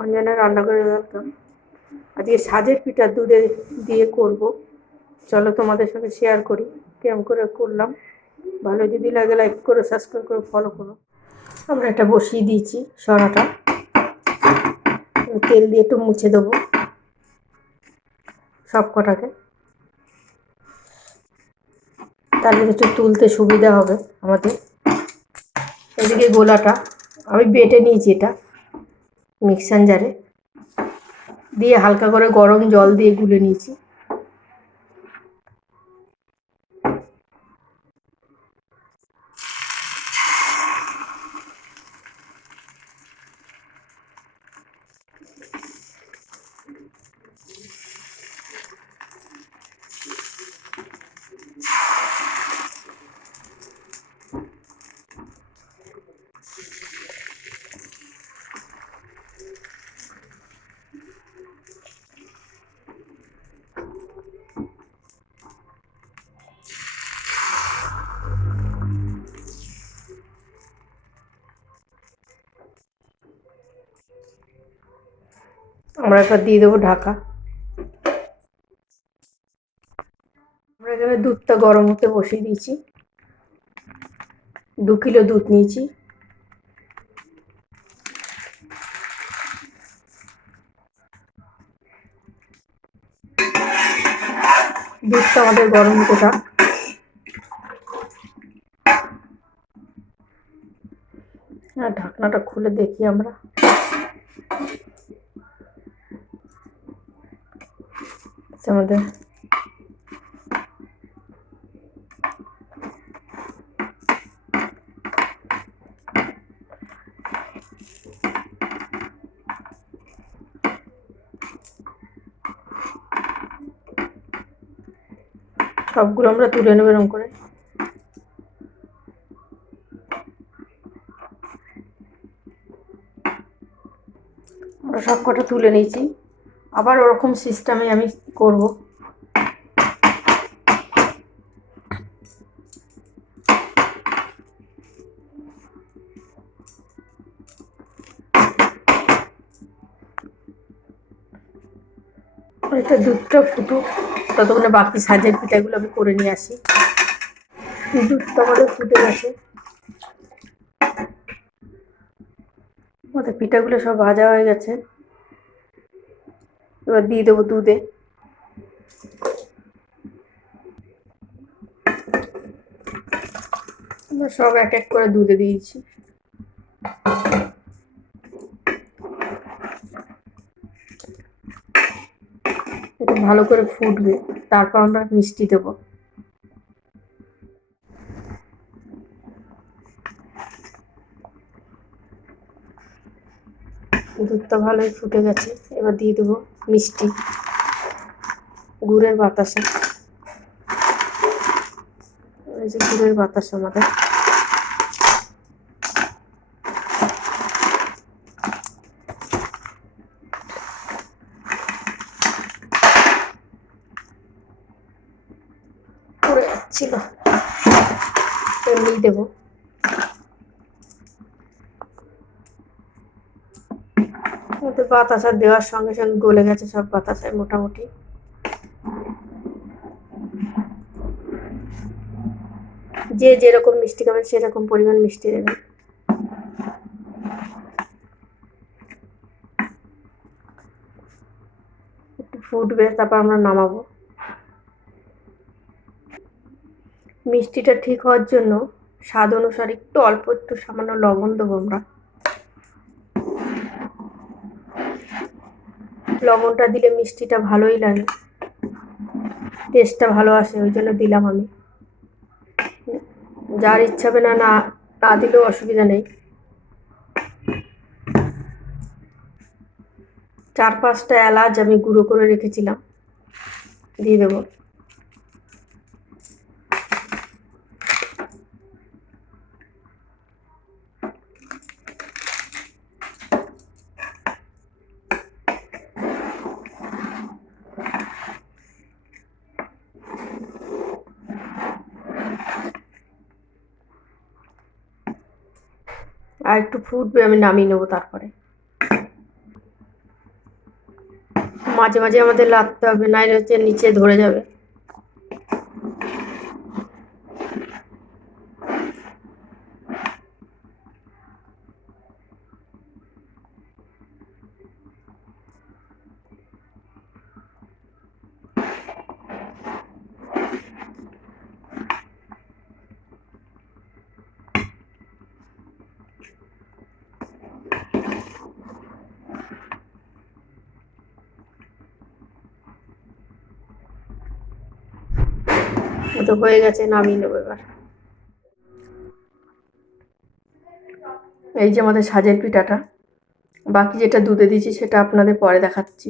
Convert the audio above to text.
অঞ্জনা রান্না করে রাখলাম। আজকে সাজের পিঠা দুধে দিয়ে করব, চলো তোমাদের সঙ্গে শেয়ার করি কেমন করে করলাম। ভালো যদি লাগে লাইক করো, সাবস্ক্রাইব করো, ফলো করো। আমরা এটা বসিয়ে দিয়েছি সরাটা, তেল দিয়ে একটু মুছে দেবো সব কটাকে, তাহলে একটু তুলতে সুবিধা হবে আমাদের। এদিকে গোলাটা আমি বেটে নিয়েছি, এটা মিক্সার জারে দিয়ে হালকা করে গরম জল দিয়ে গুলে নিয়েছি। আমরা এবার দিয়ে দেবো ঢাকা। আমরা এখানে দুধটা গরম হতে বসিয়ে দিয়েছি, 2 কিলো দুধ নিয়েছি। দুধটা আমাদের গরম হতে থাক। ঢাকনাটা খুলে দেখি আমরা। আমাদের সবগুলো আমরা তুলে নেব এরকম করে। আমরা সব কটা তুলে নিয়েছি, আবার ওরকম সিস্টেমে আমি করব। এটা দুধটা ফুটুক, ততক্ষণে বাকি সাজের পিঠাগুলো আমি করে নিয়ে আসি। দুধটা আমাদের ফুটে গেছে, আমাদের পিঠাগুলো সব ভাজা হয়ে গেছে। এবার দিয়ে দেবো দুধে। আমরা সব এক এক করে দুধে দিয়েছি। এটা ভালো করে ফুটবে, তারপর আমরা মিষ্টি দেবো। দুধটা ভালোই ফুটে গেছে, এবার দিয়ে দেবো মিষ্টি, গুড়ের বাতাসা। এই যে গুড়ের বাতাসা আমাদের। পড়ে যাচ্ছিল, এমনি দেবো। বাতাসা দেওয়ার সঙ্গে সঙ্গে গলে গেছে সব বাতাসায় মোটামুটি। যে যেরকম মিষ্টি খাবেন সেরকম পরিমাণ মিষ্টি দেবেন। একটু ফুটবে, তারপর আমরা নামাবো। মিষ্টিটা ঠিক হওয়ার জন্য স্বাদ অনুসারে একটু অল্প একটু সামান্য লবণ দেবো আমরা। লবণটা দিলে মিষ্টিটা ভালোই লাগে, টেস্টটা ভালো আসে, ওই জন্য দিলাম আমি। যার ইচ্ছা হবে না না দিলেও অসুবিধা নেই। 4-5টা এলাচ আমি গুঁড়ো করে রেখেছিলাম, দিয়ে দেবো। আর একটু ফুটবে, আমি নামিয়ে নেবো তারপরে। মাঝে মাঝে আমাদের লাড়তে হবে, নাইলে হচ্ছে নিচে ধরে যাবে। তো হয়ে গেছে, নামিয়ে নেবো এবার। এই যে আমাদের সাজের পিঠাটা, বাকি যেটা দুধে দিয়েছি সেটা আপনাদের পরে দেখাচ্ছি।